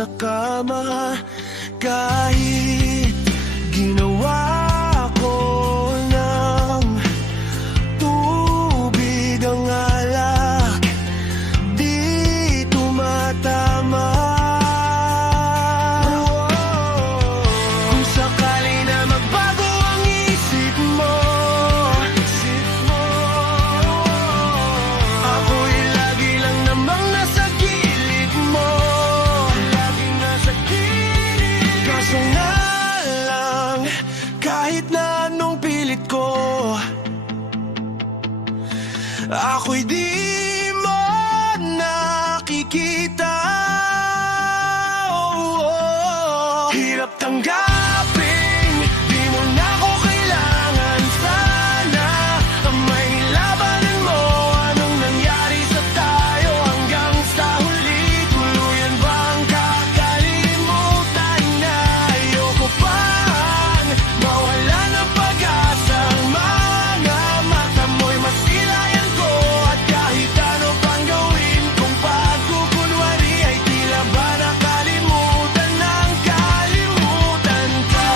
sa kama. Kahit ginawa ko ng tubig ang alak, di tumatama. Kung sakali na magbago ang isip mo, ako'y lagi lang namang nasa gilid mo. Laging nasa gilid. Kaso nga lang, kahit na anong pilit ko, ako'y di mo nakikita. Hirap tanggapin, di mo na ako kailangan. Sana may labanan mo. Anong nangyari sa tayo hanggang sa huli? Tuluyan bang kakalimutan na? Ayoko pang mawala ng pag-asa. Ang mga mata mo'y masilayan ko. At kahit ano pang gawin kung pagkukunwari, ay tila ba nakalimutan ng kalimutan ka.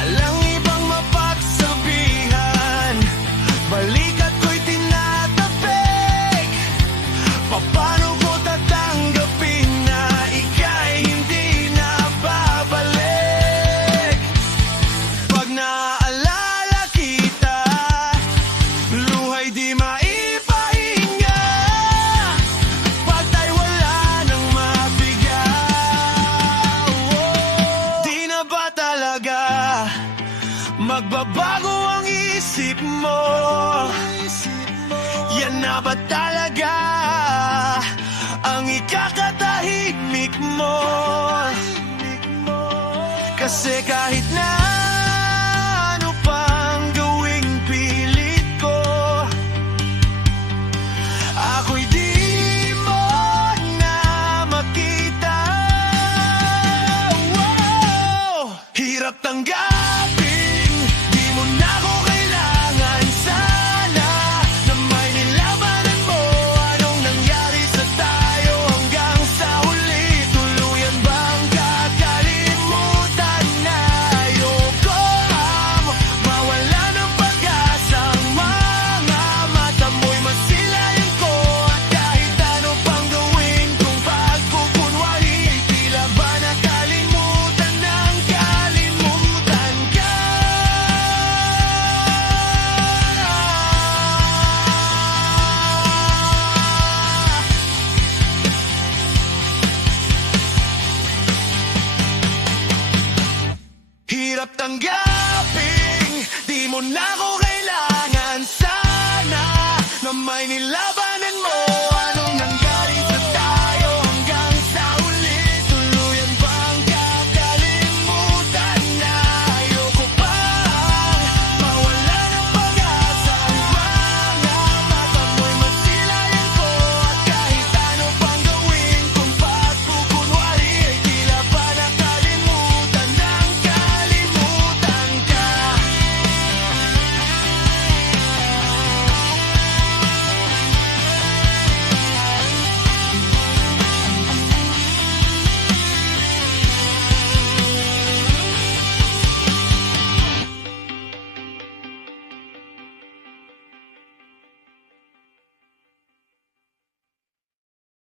Alang ibang mapagsabihan, balikat ko'y tinatapik. Paano ko tatanggapin na ika'y hindi na babalik? Pag naaalala kita, luhay di maipahinga. Pag tayo wala nang mabigaw, di na ba talaga magbabago ang isip mo? Yan na ba talaga ang ikakatahimik mo? Kasi kahit na ano pang gawing pilit ko, ako'y di mo na makita. Hirap tanggapin, di mo na ako kailangan. Sana na may nilabanan mo. Anong nangyari sa tayo hanggang sa huli? Tuluyan bang kakalimutan na? Ayoko mawala ng pag-asa. Ang mga mata mo'y masilayan ko. At kahit ano pang gawin kung pagkukunwari, ay tila ba nakalimutan ng kalimutan ka. Hirap tanggapin, di mo na ako